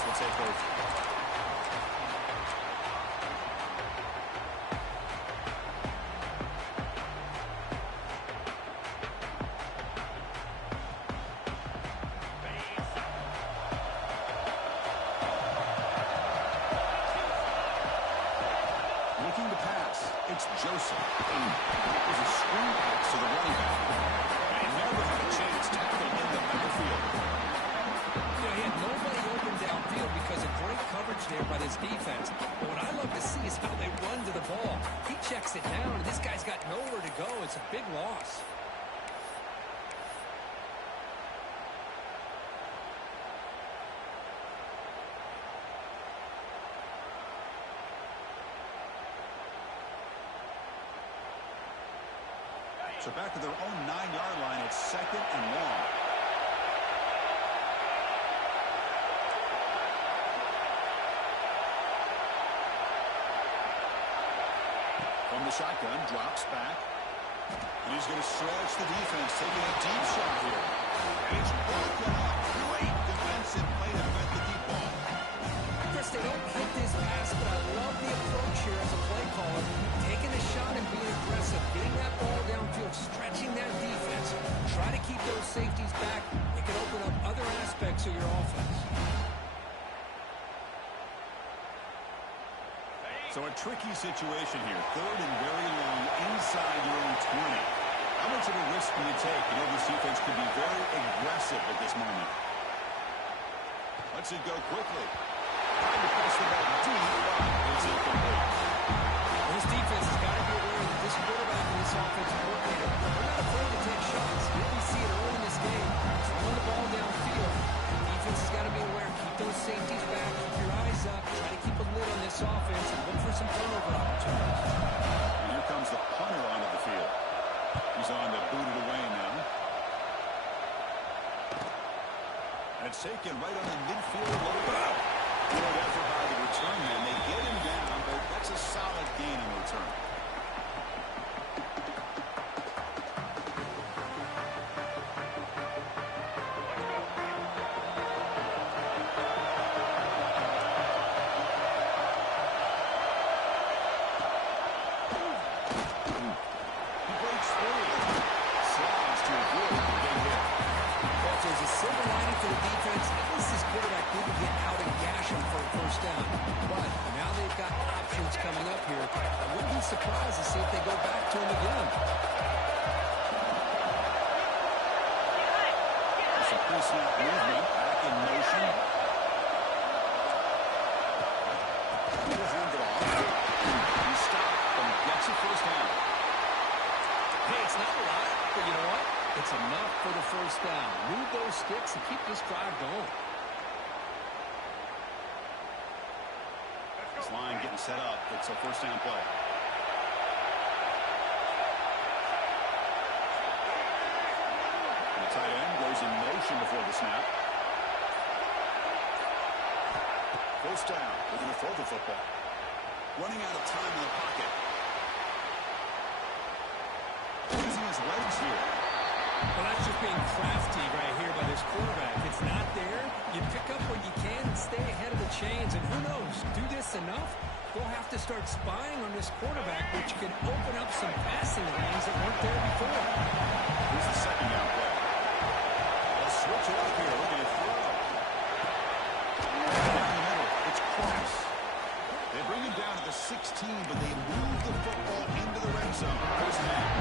offense will take over. Looking to pass. It's Joseph. There's a screen pass to the running back. And he never had a chance tackled in the backfield. You know, he had nobody open downfield because of great coverage there by this defense. But what I love to see is how they run to the ball. He checks it down, and this guy's got nowhere to go. It's a big loss. So back to their own 9-yard line. It's 2nd and long. From the shotgun, drops back. And he's going to stretch the defense, taking a deep shot here. And he's broken up. Great defensive play to prevent the deep ball. I guess they don't hit this pass, but I love the approach here as a play caller. Taking a shot and being aggressive, getting that ball downfield, stretching that defense. Try to keep those safeties back. It can open up other aspects of your offense. So a tricky situation here. 3rd and very long inside your own 20. How much of a risk do you take? You know this defense could be very aggressive at this moment. Lets it go quickly. Trying to press the ball deep, but it's incomplete. This defense has got to be aware that this quarterback and this offensive coordinator, they're not afraid to take shots. You really see it early in this game. Throwing the ball downfield. The defense has got to be aware. Keep those safeties back. Keep your eyes up. Try to keep a lid on this offense and look for some turnover opportunities. And here comes the punter onto the field. He's on to boot it away now. And it's taken right on the midfield low. Good effort by the return man. They get him down, but that's a solid gain on the return. He breaks through. Slides to avoid the big hit. Well, if there's a silver lining for the defense, at least this quarterback didn't get out and gash him for a first down. But now they've got options coming up here. I wouldn't be surprised to see if they go back to him again. There's some pre-snap movement. Back in motion. He'll hand it off. He stopped and gets a first down. Hey, it's not a lot, but you know what? It's enough for the first down. Move those sticks and keep this drive going. This line getting set up. It's a first down play. And the tight end goes in motion before the snap. First down. They're going to throw the football. Running out of time in the pocket. Using his legs here. Well, that's just being crafty right here by this quarterback. It's not there. You pick up what you can and stay ahead of the chains. And who knows, do this enough, they'll have to start spying on this quarterback, which can open up some passing lanes that weren't there before. Here's the second down play. They'll switch it up here. Looking to throw. Down the middle. It's Cross. They bring him down to the 16, but they move the football into the red zone. First down.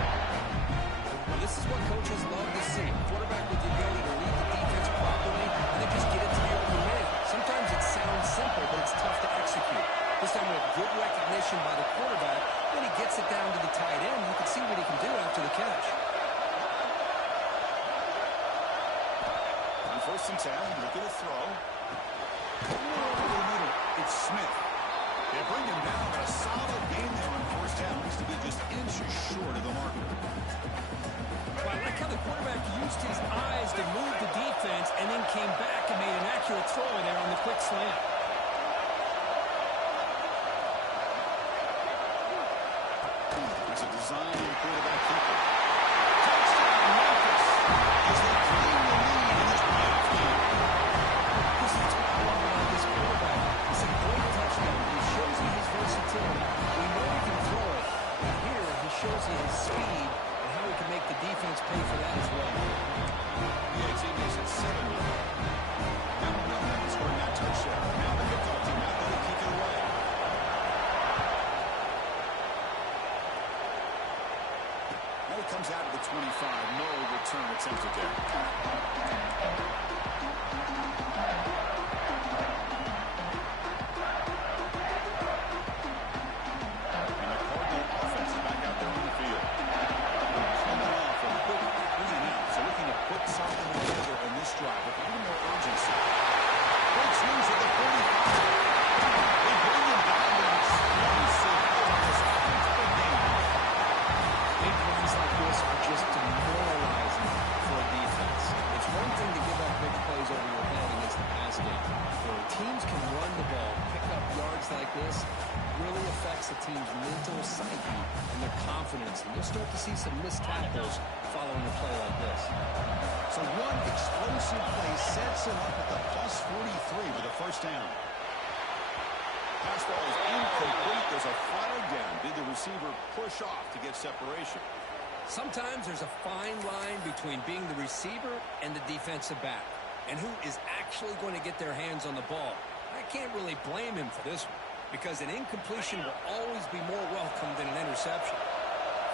Well, this is what coaches love to see. Quarterback with the ability to read the defense properly and then just get it to the open man. Sometimes it sounds simple, but it's tough to execute. This time with good recognition by the quarterback, then he gets it down to the tight end. You can see what he can do after the catch. On 1st and 10, looking to throw. Over the middle, it's Smith. They bring him down, but a solid game there on 1st down. Looks to be just inches short of the marker. Well, I like how the quarterback used his eyes to move the defense and then came back and made an accurate throw there on the quick slant. It's a design quarterback keeper. Touchdown, Memphis, as they claim the lead in this playoff game. That's what I love about this 25. No return attempted there. And the Cardinal offense is back out there on the field. Coming off a quick 3-and-out, so looking to put something together in this drive with a little more urgency. Breaks loose at the 45. They bring him down with explosive on this offense. Big game. Big runs like this are just demoralizing for a defense. It's one thing to give up big plays over your head against the pass game. Where teams can run the ball, pick up yards like this, really affects the team's mental psyche and their confidence. And you'll start to see some missed tackles following a play like this. So one explosive play sets him up at the plus 43 with a first down. Pass ball is incomplete. There's a flag down. Did the receiver push off to get separation? Sometimes there's a fine line between being the receiver and the defensive back, and who is actually going to get their hands on the ball. I can't really blame him for this one, because an incompletion will always be more welcome than an interception.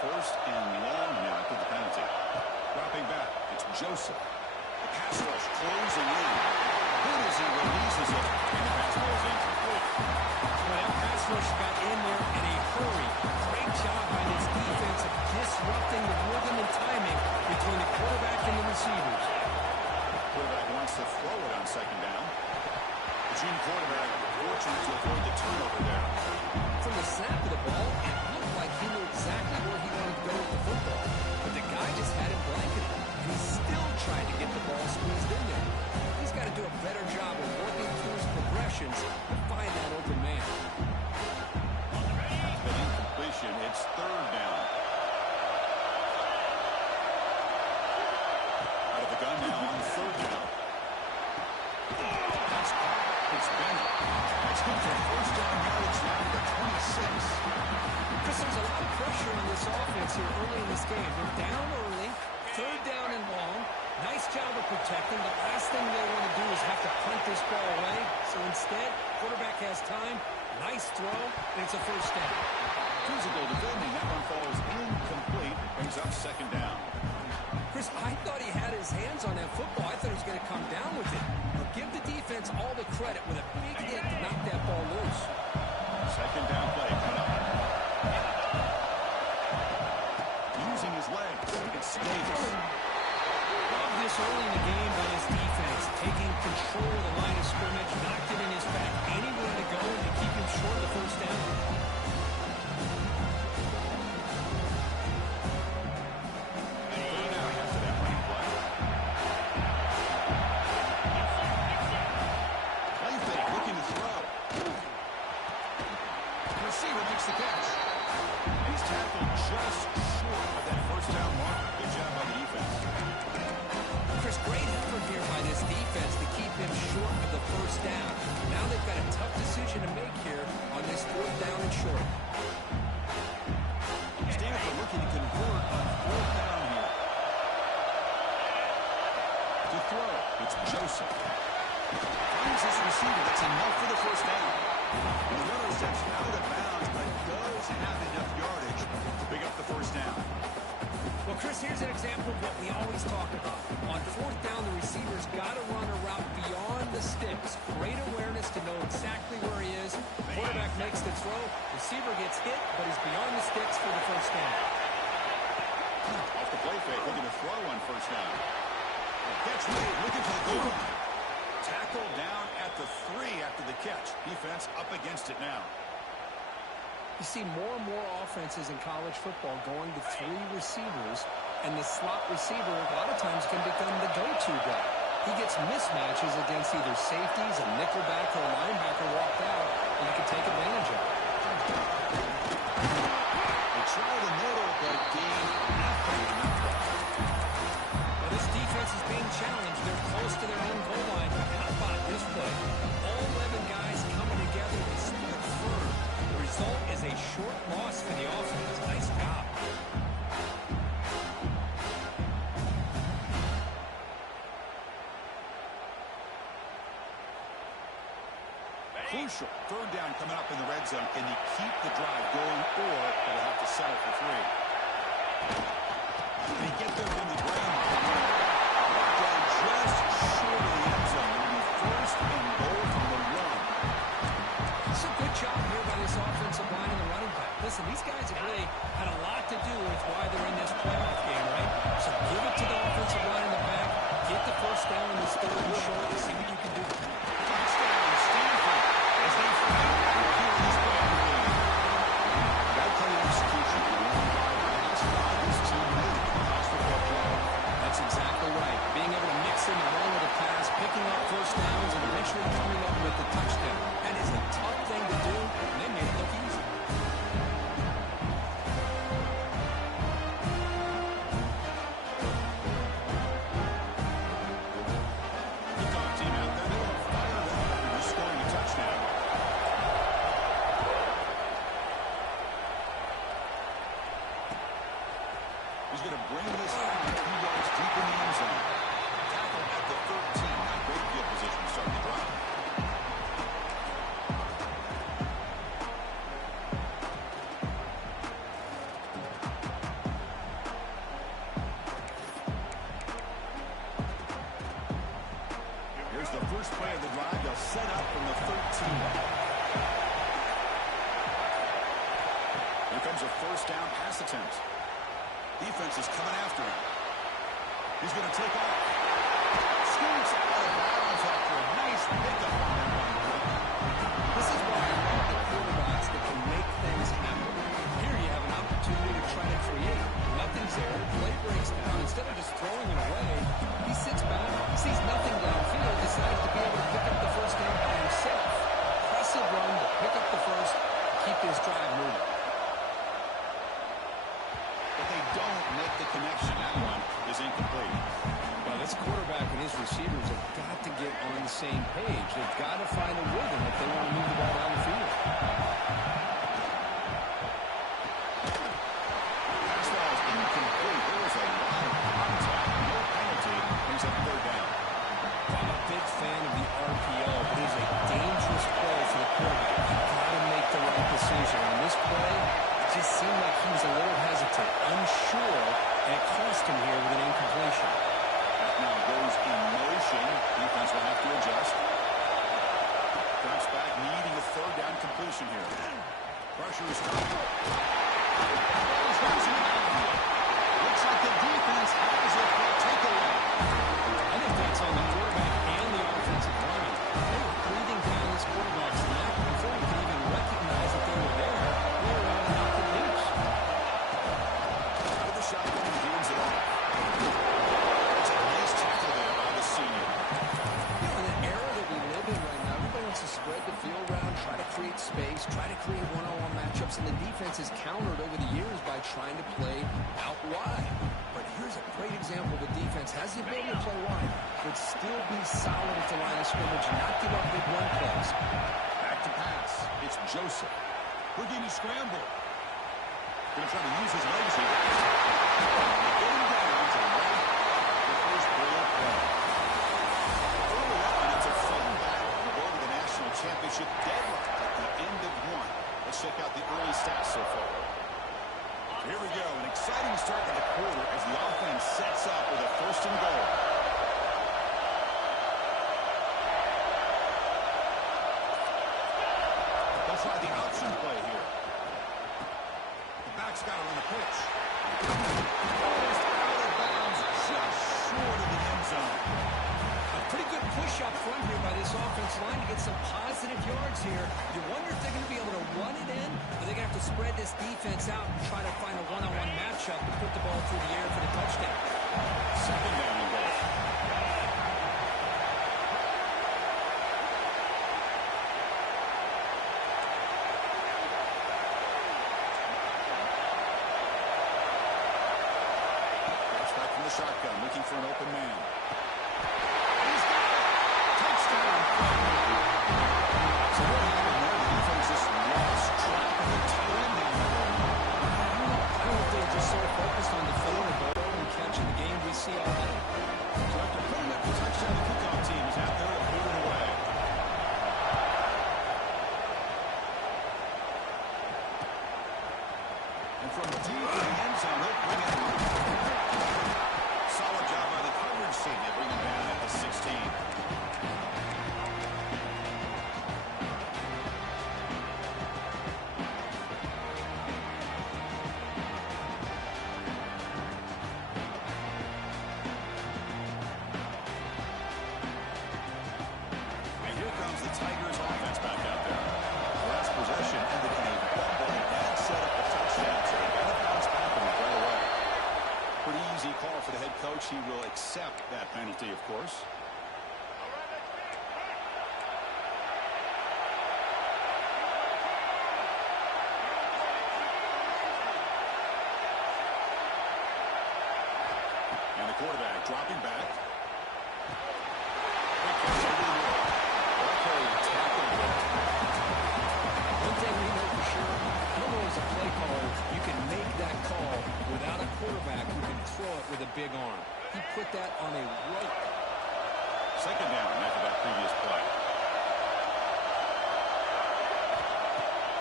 First and long now after the penalty. Dropping back, it's Joseph. The pass rush closing in. Good as he releases it, and the pass ball is incomplete. Well, that pass rush got in there in a hurry. Great job by this defense of disrupting the rhythm and timing between the quarterback and the receivers. Quarterback wants to throw it on second down. The Gene quarterback fortunate to avoid the turnover there. From the snap of the ball, it looked like he knew exactly where he wanted to go with the football. But the guy just had him blanketed, and he still tried to get the ball squeezed in there. He's got to do a better job of working through his progressions to find that open man. An incompletion. It's third down. Out of the gun now on third down. That's caught. It's Bennett. That's good for first down yardage now to the 26. Chris, there's a lot of pressure on this offense here early in this game. They're down early, third down and long. Nice job of protecting. The last thing they want to do is have to punt this ball away. So instead, quarterback has time. Nice throw, and it's a first down. Physical defending. That one falls incomplete. Brings up second down. Chris, I thought he had his hands on that football. I thought he was going to come down with it. But give the defense all the credit with a big hit to knock that ball loose. Second down play coming up. Using his legs. It's Davis. Love this early in the game by this defense. Taking control of the line of scrimmage, not giving his back anywhere to go to keep him short of the first down. Stanford looking to convert on fourth down here. To throw, it's Joseph. Finds his receiver. That's enough for the first down. The runner steps out of bounds, but does have enough yardage to pick up the first down. Well, Chris, here's an example of what we always talk about. On fourth down, the receiver's got to run a route beyond the sticks. Great awareness to know exactly where he is. Quarterback makes the throw. Receiver gets hit, but he's beyond the sticks for the first down. Off the play fake, looking to throw on first down. Catch made, looking for the goal. Tackle down at the 3 after the catch. Defense up against it now. You see more and more offenses in college football going to 3 receivers, and the slot receiver a lot of times can become the go-to guy. He gets mismatches against either safeties, a nickelback, or a linebacker walked out, and you can take advantage of it. They try the middle, but gain nothing enough. Well, this defense is being challenged. They're close to their own goal line, but how about this play? All 11 guys coming together to stood firm. The result is a short loss for the offense. Nice job. Crucial. Third down coming up in the red zone. Can he keep the drive going, or will he have to settle for 3? They get there from the ground. Brought down just short of the end zone. It'll be first and goal from the run. It's a good job here by this offensive line and the running back. Listen, these guys have really had a lot to do with why they're in this playoff game, right? So give it to the offensive line in the back. Get the first down in this third and short and see what you can do. Touchdown, Stanford. As they fight here in this playoff game. That kind of execution will run by has allowed this team to make the college football playoff. That's exactly right. Being able to mix in the run with the pass, picking up first downs, and eventually coming up with the touchdown. That is a tough thing to do, and they made it look easy. Kickoff team out there. They were fired up after just scoring a touchdown. He's going to bring this out 2 yards deep in the end zone. Tackle at the 13. Not great field position to start the drive. Here's the first play of the drive. They'll set up from the 13. Here comes a first down pass attempt. Defense is coming after him. He's going to take off. Scoots out of bounds after a nice pickup on that one. This is why I love the quarterbacks that can make things happen. Here you have an opportunity to try to create. Nothing's there. The play breaks down. Instead of just throwing it away, he sits back, sees nothing downfield, decides to be able to pick up the first down by himself. Impressive run to pick up the first, keep his drive moving. But they don't make the connection. That one is incomplete. Well, this quarterback and his receivers have got to get on the same page. They've got to find a rhythm if they want to move the ball down the field. Pass ball is incomplete. There was a lot of contact. No penalty. Brings up third down. I'm a big fan of the RPO, but it is a dangerous play for the quarterback. You've got to make the right decision. On this play, it just seemed like he was a little hesitant, unsure, and it cost him here with an incompletion. That now goes in motion. Defense will have to adjust. Drops back, needing a third down completion here. Pressure is coming. He's got some backfield. Looks like the defense has it for a takeaway. I think that's on the quarterback and the offensive line. They were breathing down this quarterback's neck before he could even recognize that they were there. They were able to knock it loose. Out of the shotgun, he hands it off. It's a nice tackle there by the senior. You know, in the era that we live in right now, everybody wants to spread the field around, try to create space, try to create one-on-one matchups, and the defense has countered over the years by trying to play out wide. But here's a great example of a defense has the ability to play wide, but still be solid at the line of scrimmage, not give up big run plays. Back to pass. It's Joseph. Houdini scramble. Going to try to use his legs here. Get him down to the right. The first ball play. Early on, it's a fun battle to go to the national championship deadline at the end of one. Let's check out the early stats so far. Here we go. An exciting start to the quarter as the offense sets up with a first and goal. They'll try the option play here. The back's got it on the pitch. Almost out of bounds, just short of the end zone. A pretty good push up front here by this offensive line to get some positive yards here. You wonder if they're going to be able to run it in, or they're going to have to spread this defense out and try to find a one-on-one matchup to put the ball through the air for the touchdown. Second down and goal. Drops back from the shotgun, looking for an open man. He's got it. Touchdown. So what happened there? The defense just lost track of the tight end down the road. I don't know if they're just so focused on defending the ball and catching the game we see all day. So after putting up the touchdown, the kickoff team is out there to put it away. And from deep in the end zone, he'll bring it out. mercy. They bring him down at the 16. Tigers offense back out there. Last possession ended in a fumble and set up a touchdown, so they got to bounce back from it right away. Pretty easy call for the head coach. He will accept that penalty, of course. And the quarterback dropping back. One thing we know for sure, Homer is a play caller. You can make that call without a quarterback who can throw it with a big arm. He put that on a rope. Second down after that previous play.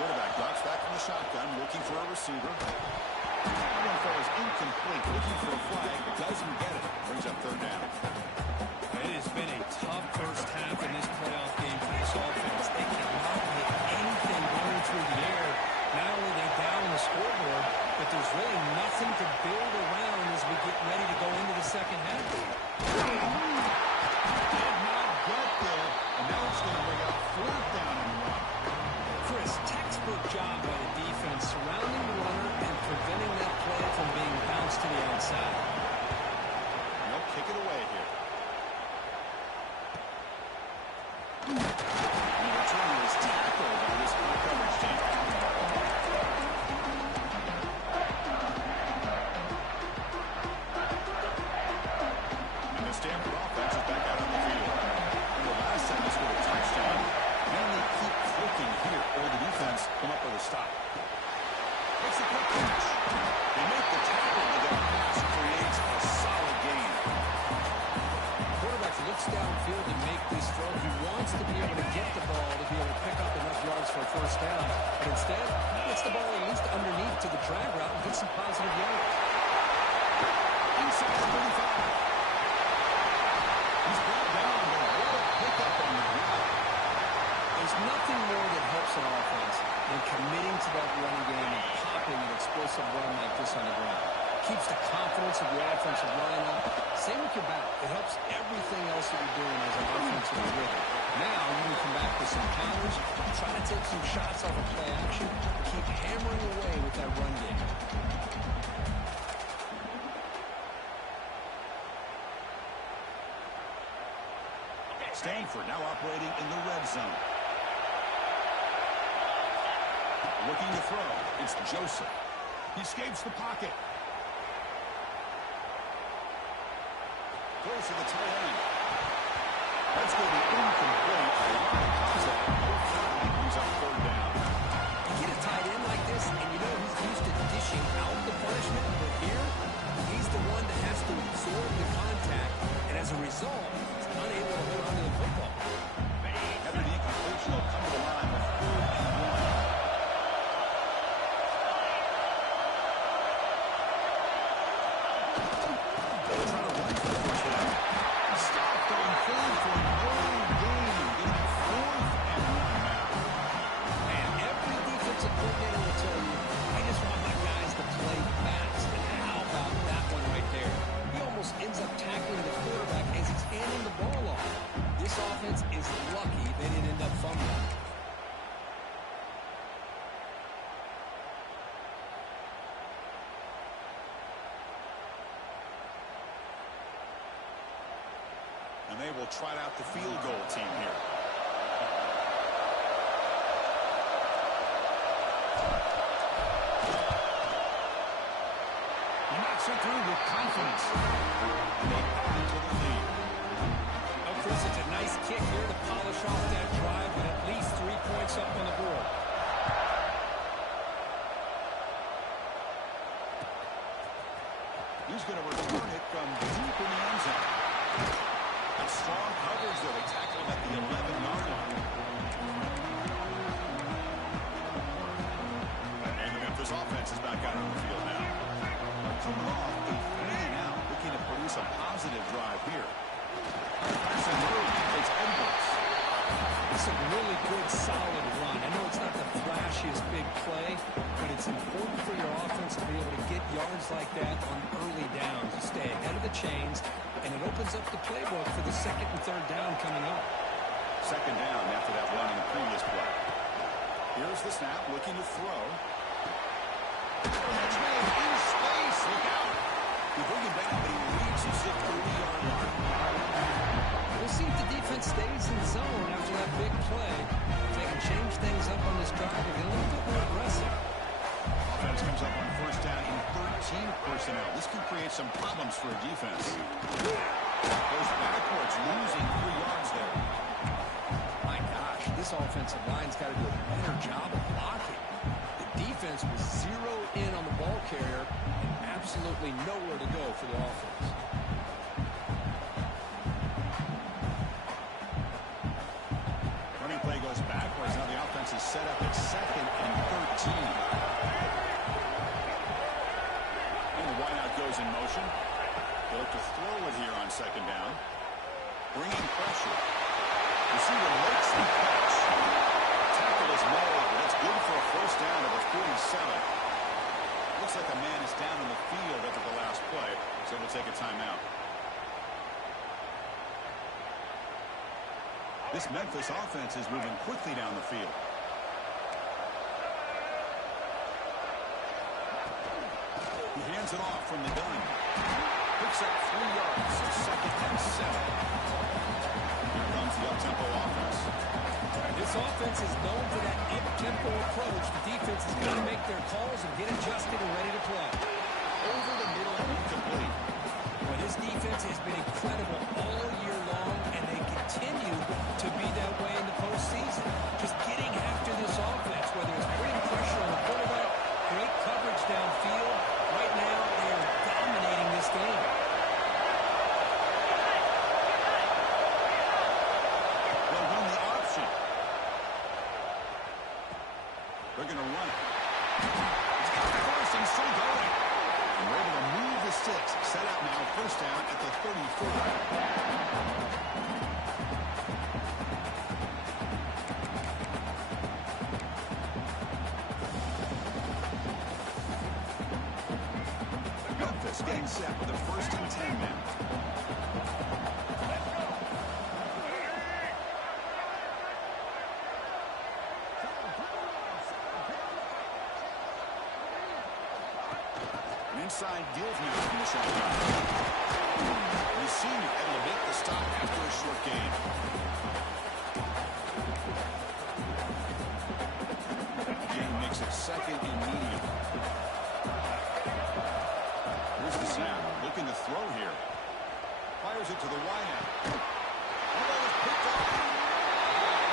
Quarterback drops back from the shotgun, looking for a receiver. That one throw is incomplete, looking for a flag, doesn't get it. Brings up third down. It has been a tough first half in this playoff game for this offense. They cannot get anything going through the air. Not only are they down the scoreboard, but there's really nothing to build around as we get ready to go into the second half. Did not get there, and now it's going to bring up fourth down and one. Chris, textbook job by the defense surrounding the runner and preventing that play from being bounced to the outside. They'll kick it away here. The returner is tackled by this coverage team. And the Stanford offense is back out on the field. And the last time this was a touchdown. Can they keep clicking here, or the defense come up with a stop? It's a quick catch. They make the tackle, but their pass creates a solid gain. Quarterback looks downfield to make this throw. He wants to be able to get the ball to be able to pick up enough yards for a first down. But instead, he gets the ball at least underneath to the drag route and gets some positive yards. Inside the 35. He's brought down, but what a pickup on the ground. There's nothing more that helps an offense than committing to that running game and popping an explosive run like this on the ground. Keeps the confidence of your offensive line up. Same with your back. It helps everything else that you're doing as an offensive rhythm. Now you can come back with some counters, try to take some shots off of play action, keep hammering away with that run game. Stanford now operating in the red zone. Looking to throw. It's Joseph. He escapes the pocket. Throws to the tight end. That's going to be incomplete. Brings up third down. You get a tight end like this, and you know he's used to dishing out the punishment, but here, he's the one that has to absorb the contact, and as a result, he's unable to hold on to the football. After the incompletion, they'll come to the line with 4th and 1. Ends up tackling the quarterback as he's handing the ball off. This offense is lucky they didn't end up fumbling. And they will trot out the field goal team here. He knocks it through with confidence. And they add to the lead. Oh, Chris, it's a nice kick here to polish off that drive with at least 3 points up on the board. He's going to return it from deep in the end zone. A strong coverage there. They tackle him at the 11-yard line. And the Memphis offense is back out on the field now. Coming off a 3 now, looking at pretty produce a positive drive here. Pass and move. It's Edwards. It's a really good, solid run. I know it's not the flashiest big play, but it's important for your offense to be able to get yards like that on early downs. You stay ahead of the chains, and it opens up the playbook for the second and third down coming up. Second down after that run in the previous play. Here's the snap, looking to throw. Catch made in space. Look out. You bring him down, but he reaches the 30-yard line. We'll see if the defense stays in zone after that big play. If they can change things up on this drive and get a little bit more aggressive. Offense comes up on first down in 13 personnel. This could create some problems for a defense. Goes backwards, losing 3 yards there. My gosh, this offensive line's got to do a better job of blocking. The defense was 0 in on the ball carrier and absolutely nowhere to go for the offense. Running play goes backwards. Now the offense is set up at second and 13. And the wideout goes in motion. They look to throw it here on second down. Bringing pressure. Receiver makes the catch. Tackle is made. That's good for a first down of the 47. Looks like a man is down in the field after the last play, so we'll take a timeout. This Memphis offense is moving quickly down the field. He hands it off from the gun. Picks up 3 yards, so second and 7. Here comes the up-tempo offense. This offense is known for that up-tempo approach. The defense has got to make their calls and get adjusted and ready to play. Over the middle, incomplete. Well, this defense has been incredible all year long, and they continue to be that way in the postseason. Just getting after this offense, whether it's putting pressure on the quarterback, great coverage downfield. Right now, they are dominating this game. They'll run the option. They're going to run it. It's got the first and still going. And we're able to move the sticks. Set up now, first down at the 34. Memphis getting set with a first and 10 now. Inside deals now from the shotgun. The senior able to make the stop after a short gain. Gain makes it second and medium. Here's the snap. Looking to throw here. Fires it to the wideout. Oh, that was picked off.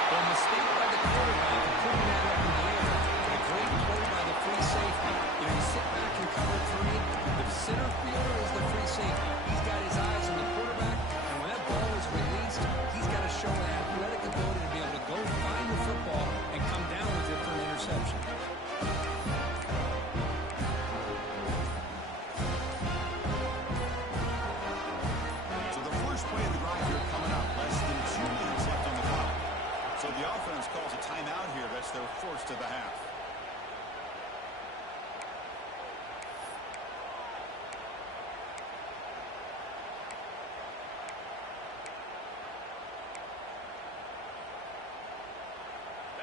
Well, mistake by the quarterback and putting that up in the air. A great play by the free safety. You know, you sit back and cover 3. The center fielder is the free safety. He's got his eyes on the quarterback, and when that ball is released, he's got to show an athletic ability to be able to go find the football and come down with it for an interception. So the first play of the drive here coming up. Less than 2 minutes left on the clock. So the offense calls a timeout here. That's their first of the half.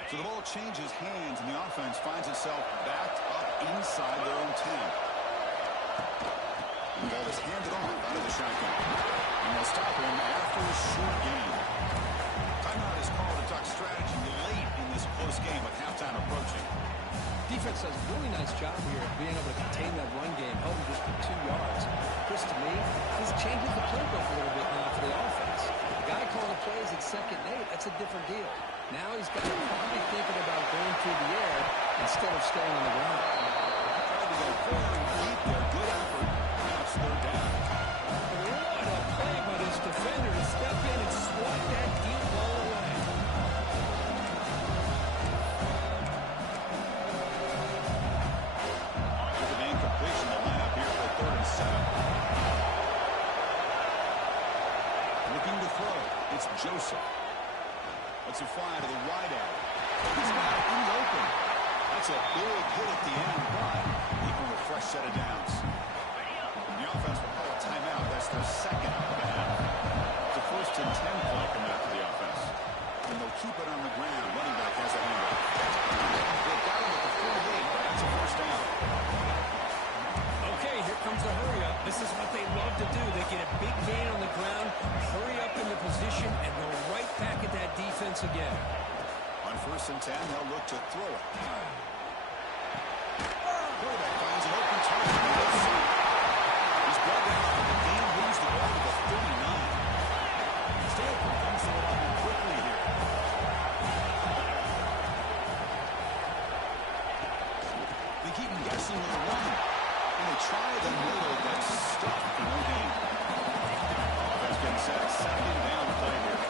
So the ball changes hands, and the offense finds itself backed up inside their own 10. The ball is handed off out of the shotgun. And they'll stop him after a short gain. Timeout is called to talk strategy late in this close game with halftime approaching. Defense does a really nice job here of being able to contain that run game, held him just for 2 yards. Chris, to me, this changes the playbook a little bit now for the offense. The guy calling the plays at second and 8, that's a different deal. Now he's got to probably thinking about going through the air instead of staying on the ground. Trying to go forward and keep their good effort. Now it's third down. What a play by this defender to step in and swat that deep ball away. With an incompletion, the lineup here for third and 7. defensive fly to the wideout. He's got it in the open. That's a big hit at the end, but even with a fresh set of downs. The offense will call a timeout. That's their second of the half. It's a 1st and 10 play coming out to the offense. And they'll keep it on the ground. Running back has a handoff. They've got him at the 48. That's a 1st down. Okay, here comes the hurry up. This is what they love to do. They get a big gain on the ground, hurry up in the position, and go right back at that defense again. On 1st and 10, they'll look to throw it. Quarterback finds an open target. He's brought down for the game, moves the ball to the 39. Stanford comes to the line quickly here. They keep him guessing with a run. And they try the middle, but stuck for no gain. Offense getting set. 2nd down play here.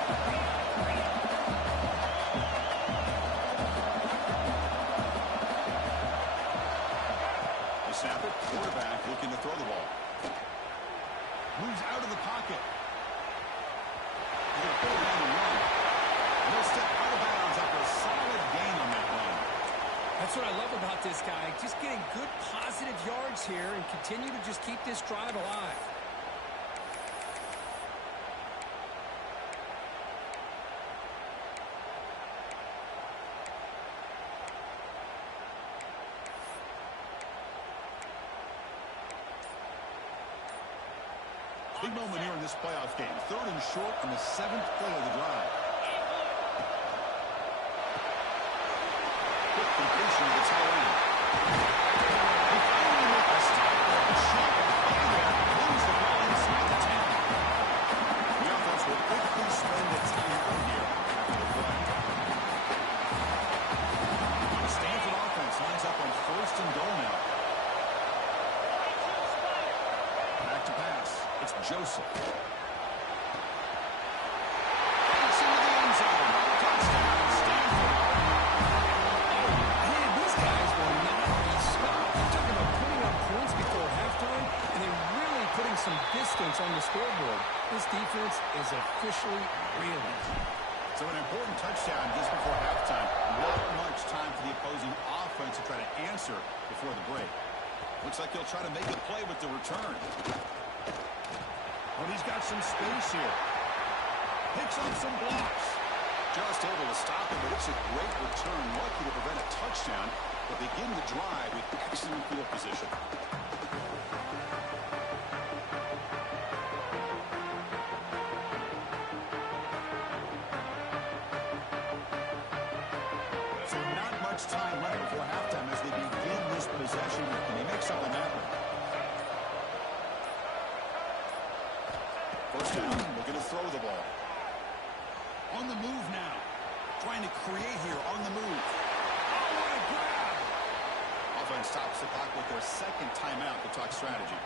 They snap it. Quarterback looking to throw the ball. Moves out of the pocket. They're going to pull it down and run. And they'll step out of bounds after a solid gain on that run. That's what I love about this guy. Just getting good positive yards here and continue to just keep this drive alive. Big moment here in this playoff game. 3rd and short on the 7th play of the drive. Quick completion of the tight end. He finally makes a stop there. A shot. Moves the ball inside the 10. The offense will quickly spend a timeout here after the play. The Stanford offense lines up on 1st and goal now. Back to pass. It's Joseph. It's into the end zone. Touchdown, Stanford. Man, these guys will not be stopped. We're talking about putting up points before halftime, and they're really putting some distance on the scoreboard. This defense is officially reeling. So an important touchdown just before halftime. Not much time for the opposing offense to try to answer before the break. Looks like he'll try to make a play with the return. But he's got some space here. Picks up some blocks. Just able to stop it, but it's a great return. Lucky to prevent a touchdown, but begin the drive with excellent field position. So not much time left before halftime as they begin this possession. Can they make something happen? 1st down, looking to throw the ball. On the move now. Trying to create here on the move. Oh, what a grab! Offense stops the clock with their 2nd timeout to talk strategy.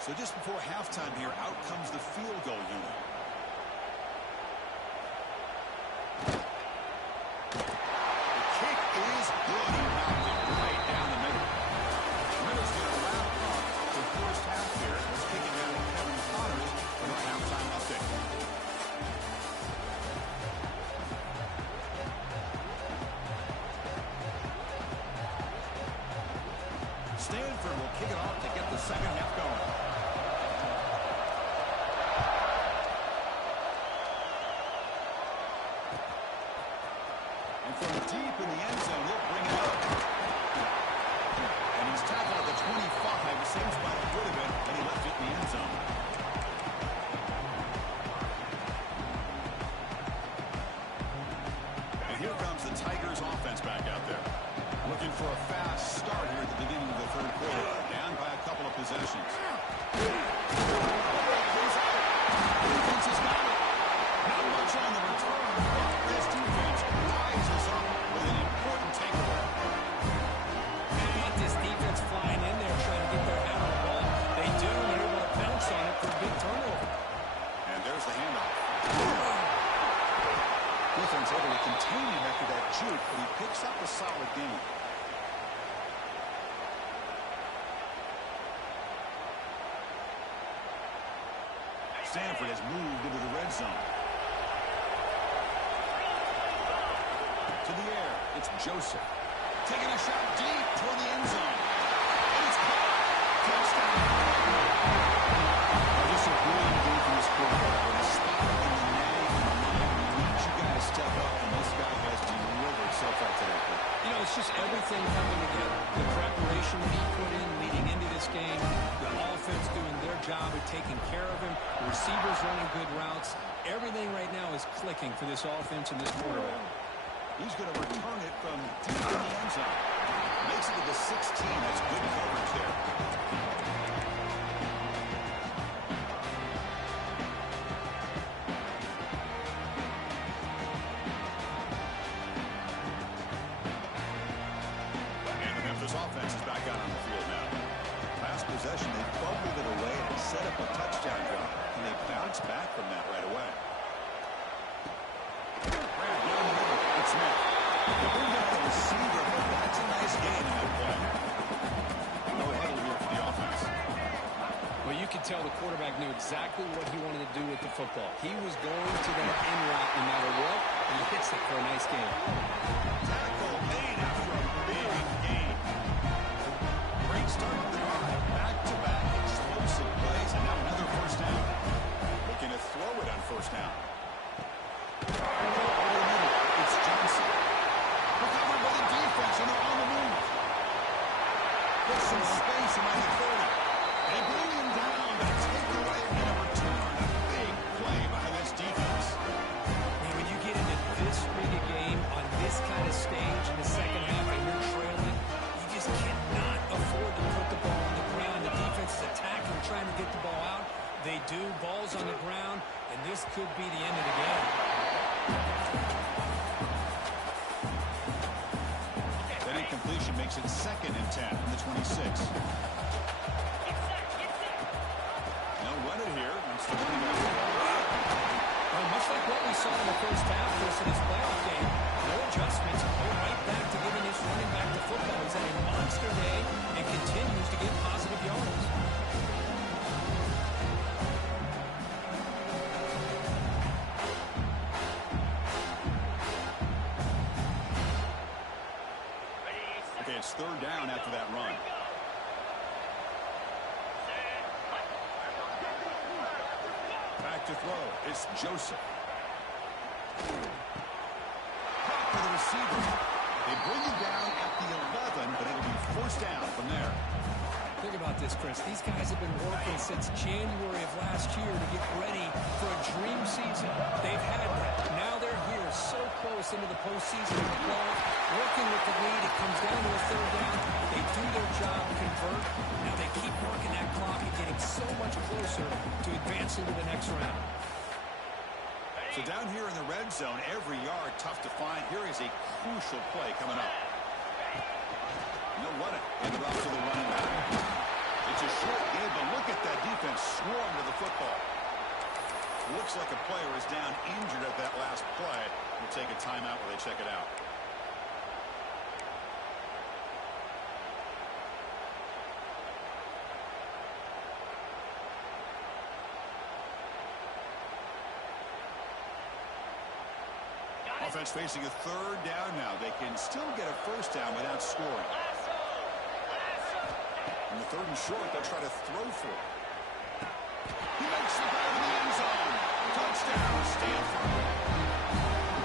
So just before halftime here, out comes the field goal unit. Is good. He knocked it right down the middle. Middle's going to wrap up the 1st half here. Let's kick it down to Kevin Connors for the halftime update. Stanford will kick it off to get the 2nd half going. And from deep in the end zone, he'll bring it up. And he's tackled at the 25, the same spot it would have been, and he left it in the end zone. And here comes the Tigers offense back out there. Looking for a fast start here at the beginning of the 3rd quarter. Down by a couple of possessions. Defense has got it. Not much on the return, but this defense rises up with an important takeaway. And not this defense flying in there trying to get their hand on the ball. They do, and they're able to bounce on it for a big turnover. And there's the handoff. Defense able to contain him after that juke, but he picks up a solid gain. Stanford has moved into the red zone. To the air, it's Joseph. Taking a shot deep toward the end zone. And it's caught. Touchdown. This is a brilliant game from this quarterback. With a spot in the nag and the line. We need you guys to step up, and this guy has delivered so far today. You know, it's just everything coming together. The preparation that he put in leading into this game, the offense doing their job of taking care of him, the receivers running good routes. Everything right now is clicking for this offense and this quarterback. He's going to return it from deep in the end zone. Makes it to the 16. That's good coverage there. And the Memphis offense is back out on the field now. Last possession, they fumbled it away and set up a touchdown drive. And they bounce back from that right away. Smith. They bring down the receiver, but that's a nice gain in that play. No huddle here for the offense. Well, you could tell the quarterback knew exactly what he wanted to do with the football. He was going to that in route no matter what, and he hits it for a nice gain. Tackle made after a big gain. Great start to the drive. Back-to-back explosive plays, and now another first down. Looking to throw it on first down. It's Johnson. Recovered by the defense, and they're on the move. There's some space around the 30. They bring him down, but a takeaway and a return. A big play by this defense. When you get into this big a game on this kind of stage in the second half and you're trailing, you just cannot afford to put the ball on the ground. The defense is attacking, trying to get the ball out. They do. Ball's on the ground, and this could be the end of the game. That incompletion makes it 2nd and 10 from the 26. No run it here. Well, much like what we saw in the first half versus this playoff game, no adjustments. Go right back to giving this running back the football. He's had a monster day and continues to get positive yards. It's 3rd down after that run. Back to throw. It's Joseph. Back to the receiver. They bring him down at the 11, but it'll be 1st down from there. Think about this, Chris. These guys have been working since January of last year to get ready for a dream season. They've had that. Now they're here so close into the postseason of the playoff, working with the lead. It comes down to a 3rd down. They do their job, convert. Now they keep working that clock and getting so much closer to advancing to the next round. So down here in the red zone, every yard tough to find. Here is a crucial play coming up. No running. And they're off to the running back. It's a short game, but look at that defense swarm to the football. Looks like a player is down injured at that last play. We'll take a timeout while they check it out. Offense facing a 3rd down now. They can still get a 1st down without scoring. In the 3rd and short, they'll try to throw for it. He makes the play to the end zone. Touchdown, Stanford.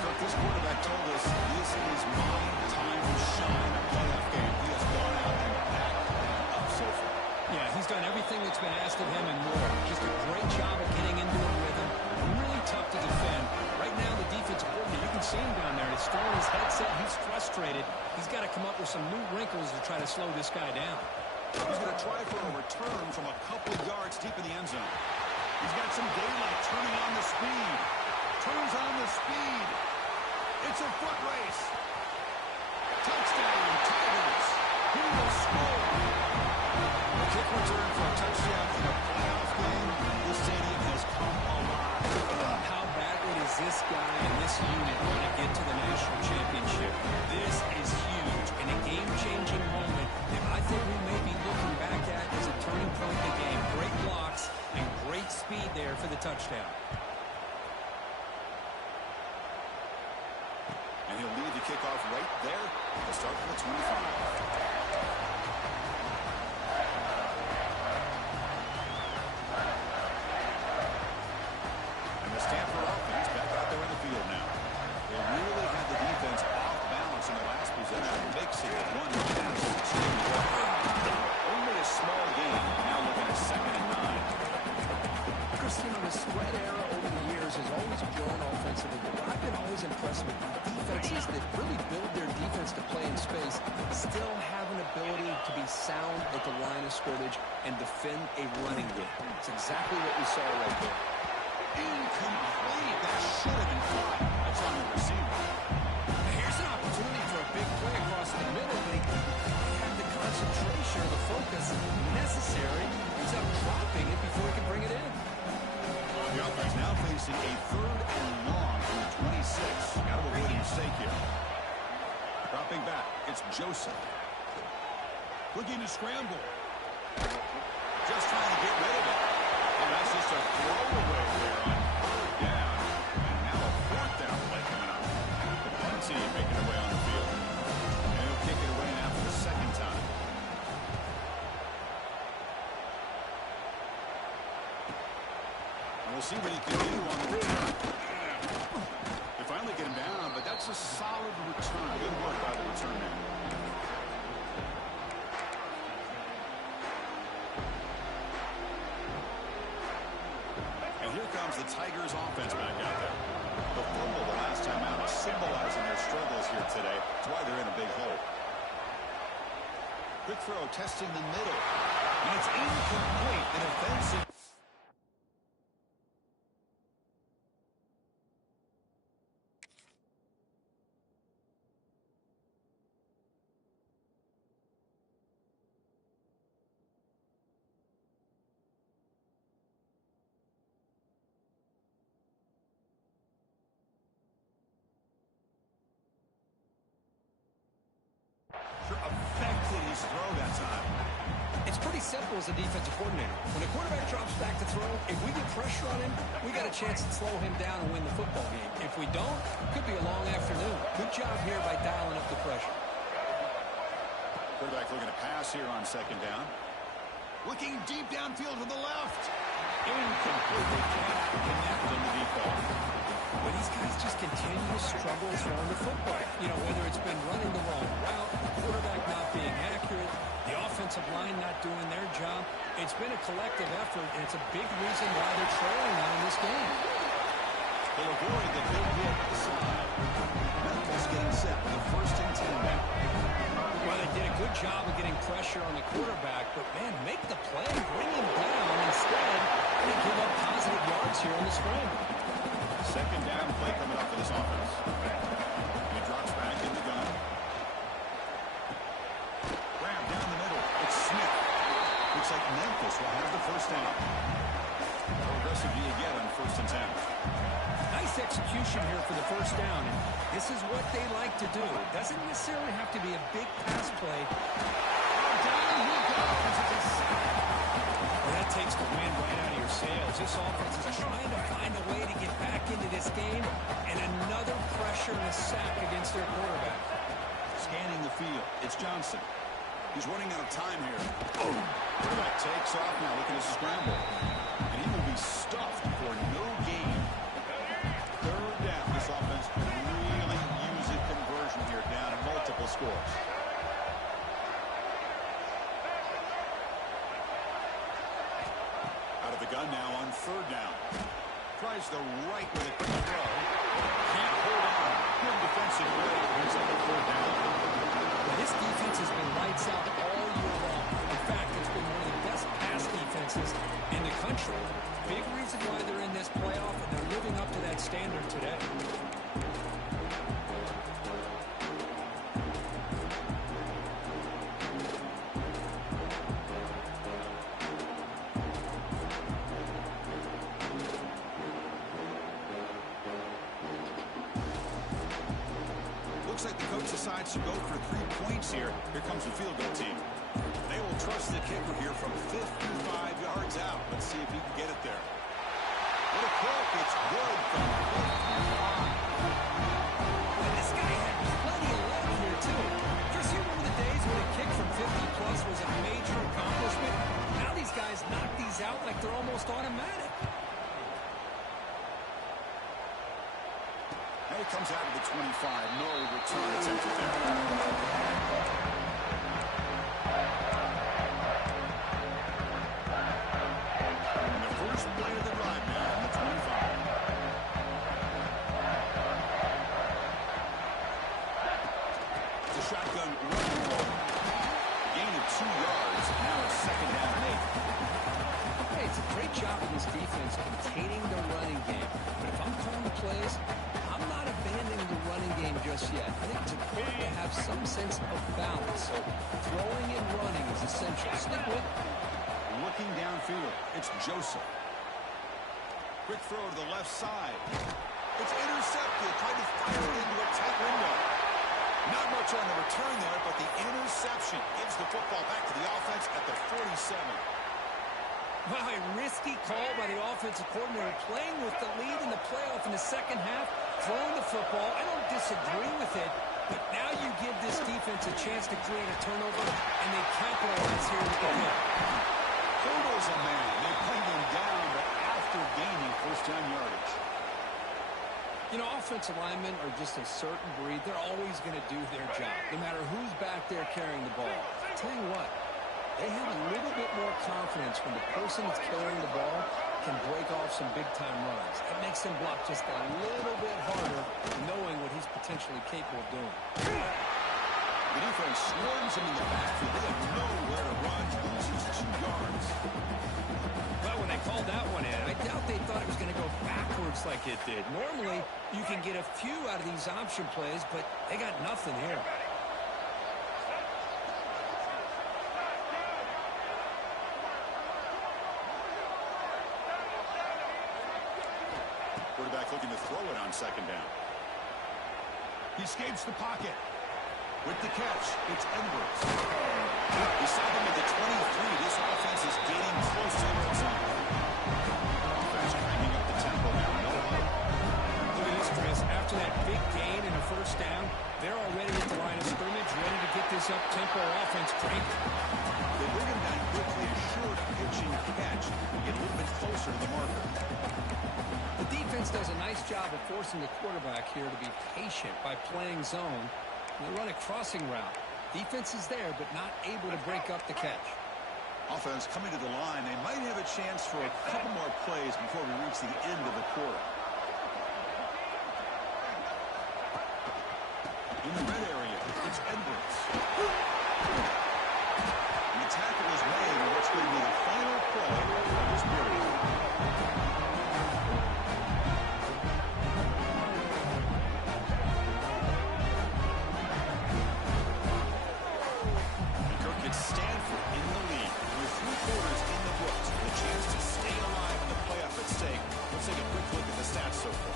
Kirk, this quarterback told us this is my time to shine. A playoff game. He has gone out and backed that up so far. Yeah, he's done everything that's been asked of him and more. Just a great job of getting into a rhythm. Really tough to defend. Right now, the defensive coordinator, you can see him down there. He's throwing his headset. He's frustrated. He's got to come up with some new wrinkles to try to slow this guy down. He's going to try for a return from a couple of yards deep in the end zone. He's got some daylight, turning on the speed. Turns on the speed. It's a foot race. Touchdown, Tigers. He will score. A kick return for a touchdown in a playoff game. This stadium has come alive. How badly does this guy and this unit want to get to the national championship? This is huge and a game-changing moment that I think we may be looking back at as a turning point in the game. Great blocks, And great speed there for the touchdown. And he'll lead the kickoff right there. He'll start from the 25. And the Stanford offense back out there in the field now. They really had the defense off balance in the last possession, mixing it one pass. Only a small gain. Now looking at 2nd and 9. Chris, you know, the spread era over the years has always grown offensively, but I've been always impressed with defenses that really build their defense to play in space, still have an ability to be sound at the line of scrimmage and defend a running game. It's exactly what we saw right there. Incomplete. That should have been caught. That's on the receiver. Here's an opportunity for a big play across the middle, but he didn't have the concentration or the focus necessary. He's up dropping it before he can bring it in. The offense now facing a 3rd and long from the 26. Got to avoid a mistake here. Dropping back. It's Joseph. Looking to scramble. Just trying to get rid of it. And that's just a throwaway there on 3rd down. And now a 4th down play coming up. The punt team making their way on the field. And he'll kick it away now for the 2nd time. We'll see what he can do on the return. They finally get him down, but that's a solid return. Good work by the return man. And here comes the Tigers offense back out there. The fumble the last time out is symbolizing their struggles here today. That's why they're in a big hole. Quick throw, testing the middle. And it's incomplete. An offensive. Affected his throw that time. It's pretty simple as a defensive coordinator. When a quarterback drops back to throw, if we get pressure on him, we got a chance to slow him down and win the football game. If we don't, it could be a long afternoon. Good job here by dialing up the pressure. Quarterback looking to pass here on 2nd down. Looking deep downfield to the left. Incomplete. They cannot connect on the deep ball. But these guys just continue to struggle throwing the football. You know, whether it's been running the wrong route, the quarterback not being accurate, the offensive line not doing their job. It's been a collective effort, and it's a big reason why they're trailing now in this game. They'll avoid the big hit at the side. Memphis getting set for the 1st and 10 now. Well, they did a good job of getting pressure on the quarterback, but, man, make the play, bring him down. Instead, they give up positive yards here on the scramble. 2nd down play coming up for this offense. He drops back in the gun. Grab down the middle. It's Smith. Looks like Memphis will have the 1st down. How aggressive do you get on 1st and 10? Nice execution here for the 1st down, and this is what they like to do. It doesn't necessarily have to be a big pass play. Down he goes. Well, that takes the wind right out of your sails. This offense is trying to find a way to get back into this game, and another pressure and a sack against their quarterback. Scanning the field. It's Johnson. He's running out of time here. Oh! Quarterback takes off now, looking to scramble. And he will be stuffed for no gain. 3rd down. This offense can really use a conversion here, down in multiple scores. Out of the gun now on 3rd down. Tries the right with a quick throw. Can't hold on. Good defensive play. Brings up the 4th down. Well, this defense has been lights out all year long. In fact, it's been one of the best pass defenses in the country. Big reason why they're in this playoff, and they're living up to that standard today. Looks like the coach decides to go for 3 points here. Here comes the field goal team. They will trust the kicker here from 55 yards. yards out. Let's see if he can get it there. What a kick. It's good from 55. And this guy had plenty of leg here, too. Chris, you remember the days when a kick from 50-plus was a major accomplishment? Now these guys knock these out like they're almost automatic. And he comes out of the 25. No return attempt there. And the first play of the drive now on the 25. It's a shotgun running ball. Gain of 2 yards. Now it's second down and 8. Hey, it's a great job of this defense containing the running game. But if I'm calling the plays, I'm not abandoning the running game just yet. I think it's important to have some sense of balance. So throwing and running is essential. Stick with it. Looking downfield, it's Joseph. Quick throw to the left side. It's intercepted. Tried to fire it into a tight window. Not much on the return there, but the interception gives the football back to the offense at the 47. Well, a risky call by the offensive coordinator, playing with the lead in the playoff in the second half, throwing the football. I don't disagree with it, but now you give this defense a chance to create a turnover, and they capitalize here with the hit. Hurdles a man. They bring him down, but after gaining first-down yardage. You know, offensive linemen are just a certain breed. They're always going to do their job, no matter who's back there carrying the ball. I'll tell you what. They have a little bit more confidence when the person that's carrying the ball can break off some big-time runs. It makes them block just a little bit harder, knowing what he's potentially capable of doing. The defense swarms him in the backfield. They have nowhere to run. Loses 2 yards. Well, when they called that one in, I doubt they thought it was going to go backwards like it did. Normally, you can get a few out of these option plays, but they got nothing here. Quarterback looking to throw it on second down. He escapes the pocket. With the catch, it's Edwards. Beside him at the 23, this offense is getting close to the red zone. Offense cranking up the tempo now. No huddle. Look at this, Chris. After that big gain and a first down, they're already at the line of scrimmage, ready to get this up-tempo offense cranking. They bring him down quickly, a short pitching catch to get a little bit closer to the marker. The defense does a nice job of forcing the quarterback here to be patient by playing zone. They run a crossing route. Defense is there, but not able to break up the catch. Offense coming to the line. They might have a chance for a couple more plays before we reach the end of the quarter. In the red area, it's Edwards. And the tackle is made on what's going to be the final play of this period. Stanford in the lead with 3 quarters in the books, with a chance to stay alive in the playoff at stake. Let's take a quick look at the stats so far.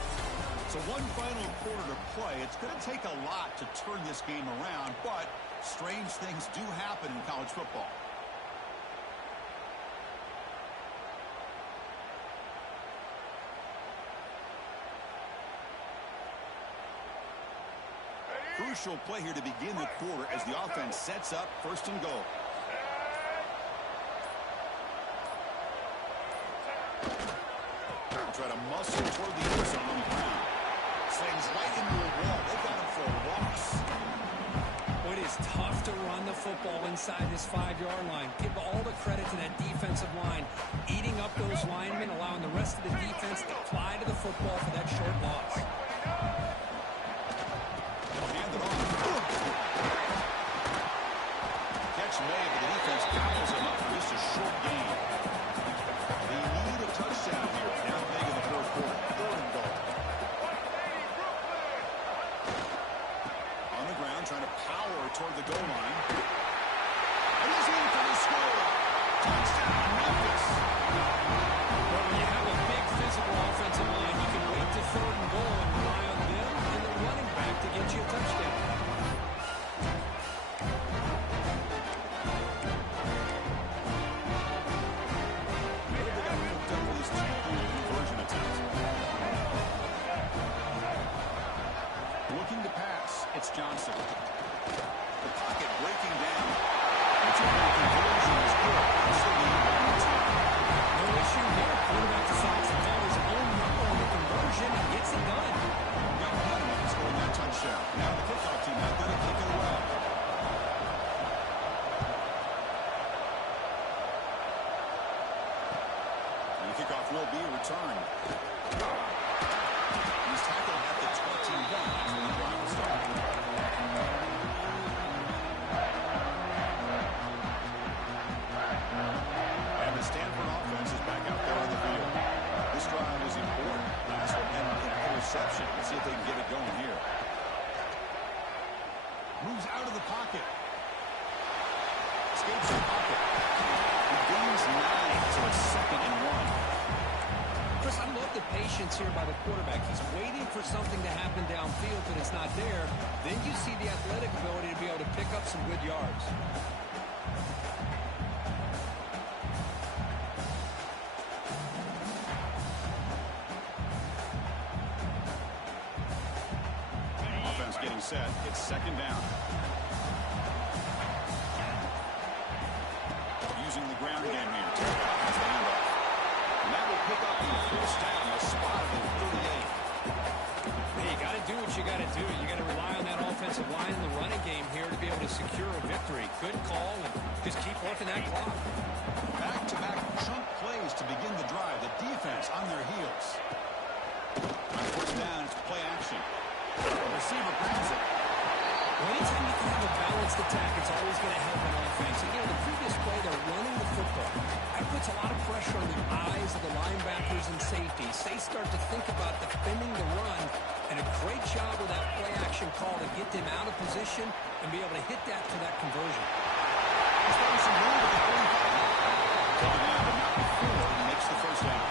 So one final quarter to play. It's going to take a lot to turn this game around, but strange things do happen in college football. Crucial play here to begin the quarter as the offense sets up first and goal. Try to muscle toward the end zone on the ground. Slings right into a wall. They got him for a loss. It is tough to run the football inside this 5-yard line. Give all the credit to that defensive line, eating up those linemen, allowing the rest of the defense to fly to the football for that short loss. Catch made, but the defense gobbles him up for just a short gain. They need a touchdown here. Down big in the fourth quarter. 4th and goal. On the ground, trying to power toward the goal line. And he's in for the score. Touchdown, Memphis. Well, when you have a big physical offensive line, you can wait to 3rd and goal Johnson. The pocket breaking down. The two-point conversion is good. It's the lead by 10. No issue here. Quarterback decides to call his own number on the conversion and gets it done. Got ahead of him and scored that touchdown. Now the kickoff team not going to kick it away. And the kickoff will be returned. He's tackled at the 21 as the drive will start. And the Stanford offense is back out there on the field. This drive is important. Last one ended in an interception. Let's see if they can get it going here. Moves out of the pocket. Escapes the pocket. He gains 9, so it's 2nd and 1. Chris, I love the patience here by the quarterback. He's waiting for something to happen downfield, but it's not there. Then you see the athletic ability to be able to pick up some good yards. Offense getting set. It's 2nd down. Using the ground game here. Has the handoff. And that will pick up the first down. A spot of the 38. Hey, you got to do what you got to do. You got to rely on that offensive line in the running game here to be able to secure a victory. Good call, and just keep working that clock. Back-to-back chunk plays to begin the drive. The defense on their heels. On 1st down, it's play action. The receiver grabs it. Well, anytime you can have a balanced attack, it's always going to help an offense. Again, the previous play, they're running the football. That puts a lot of pressure on the eyes of the linebackers and safeties. They start to think about defending the run, and a great job with that play-action call to get them out of position and be able to hit that for that conversion. He's throwing some room to the 45. Taken out, but not before he makes the 1st down.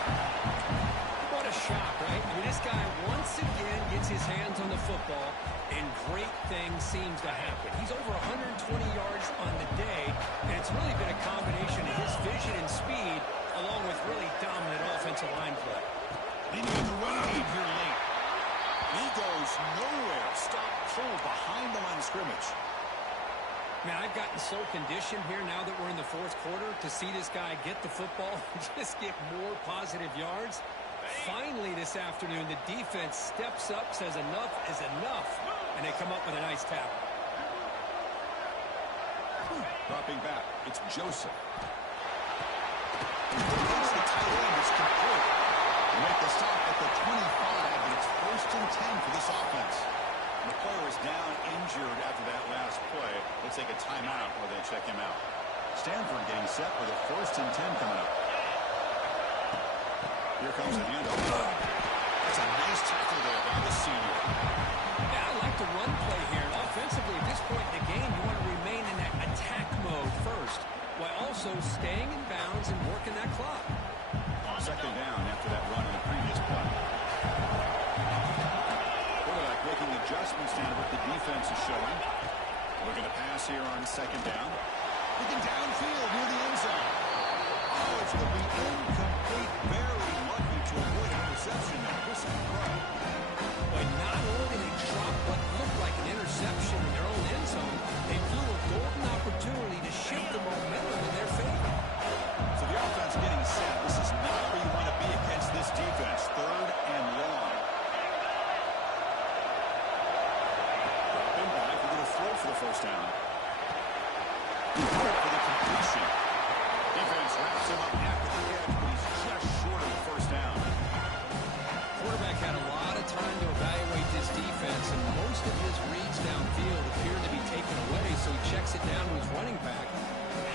What a shot, right? I mean, this guy once again gets his hands on the football, and great things seems to happen. He's over 120 yards on the day, and it's really been a combination of his vision and speed, along with really dominant offensive line play. Leading in the run game here late. He goes nowhere. Stop pull behind the line of scrimmage. Man, I've gotten so conditioned here now that we're in the 4th quarter to see this guy get the football and just get more positive yards. Finally this afternoon, the defense steps up, says enough is enough, and they come up with a nice tackle. Dropping back, it's Joseph. He takes the tight end, it's complete. They make the stop at the 25, and it's 1st and 10 for this offense. The player is down injured after that last play. Let's take a timeout while they check him out. Stanford getting set for the 1st and 10 coming up. Here comes the handoff. That's a nice tackle there by the senior. Yeah, I like the run play here. And offensively, at this point in the game, you want to remain in that attack mode first, while also staying in bounds and working that clock. 2nd down after that run in the previous play. Quarterback making adjustments down what the defense is showing. Looking to pass here on 2nd down. Looking downfield near the end zone. Oh, it's going to be incomplete. Very lucky to avoid an interception there. This is right. But not only did they drop what looked like an interception in their own end zone, they blew a golden opportunity to shift the momentum in their favor. So the offense getting set. This is not where you want to be against this defense. 3rd and long. Dropping back. We're going to throw for the 1st down. For the completion. Defense wraps him up after the catch, but he's just short of the 1st down. Quarterback had a lot of time to evaluate this defense, and most of his reads downfield appeared to be taken away, so he checks it down to his running back.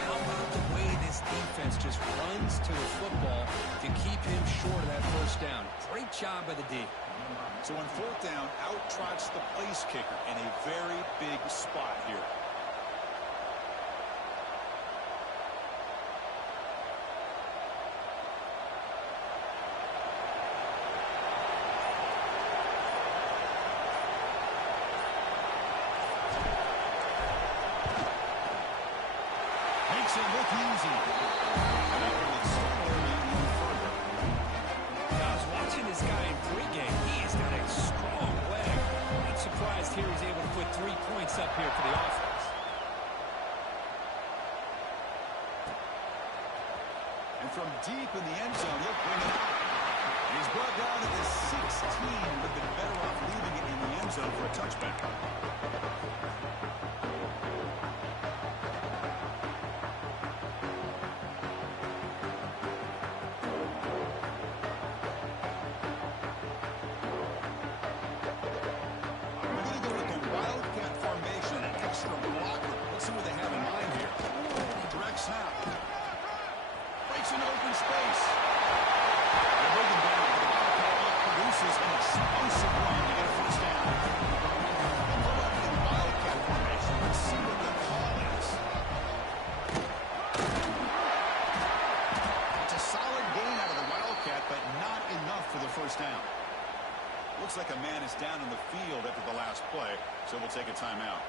How about the way this defense just runs to the football to keep him short of that 1st down? Great job by the D. So on 4th down, out trots the place kicker in a very big spot here. Makes it look easy. And after the scoring even further. I was watching this guy in pregame. He's got a strong leg. Not surprised here he's able to put 3 mix-up here for the offense. And from deep in the end zone, he'll bring it out. He's brought down at the 16. Would have been better off leaving it in the end zone for a touchback. Snap. Breaks into open space. They're moving down. The Wildcat produces an explosive run to get a first down. They're up in Wildcat formation. Let's see what the call is. It's a solid gain out of the Wildcat, but not enough for the first down. Looks like a man is down in the field after the last play, so we'll take a timeout.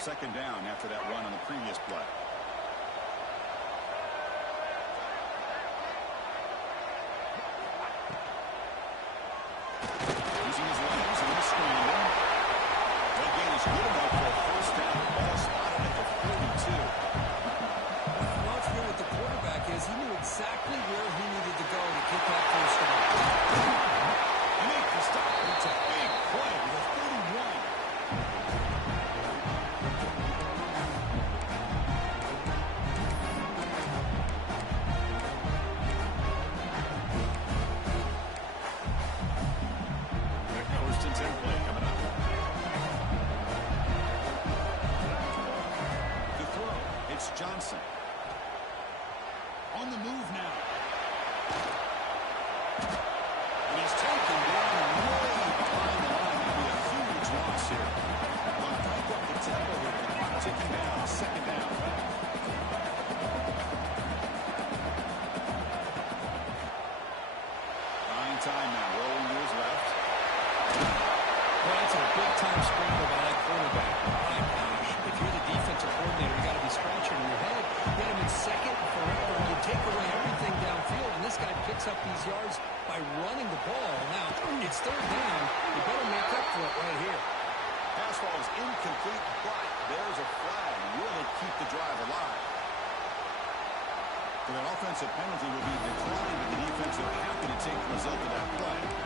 Second down after that run on the previous play. Using his legs and the screen. That gain is good enough for a first down. Ball spotted at the 42. What I love here with the quarterback is he knew exactly where he needed to go to get that first down. He made the stop. It's a big play with a 31. Johnson. On the move now. And he's taken down way behind the line. That'll be a huge loss here. They'll crank up the tempo here. The clock ticking down. Second down. Buying time now. Rolling years left. Well, that's a big-time scramble by that quarterback. My gosh. If you're the defensive coordinator, you got to be scratching your head. Get him in second forever. You take away everything downfield, and this guy picks up these yards by running the ball. Now, it's third down. You better make up for it right here. Pass ball is incomplete, but there's a flag. Really keep the drive alive. So that offensive penalty will be declined, but the defense are happy to take the result of that play.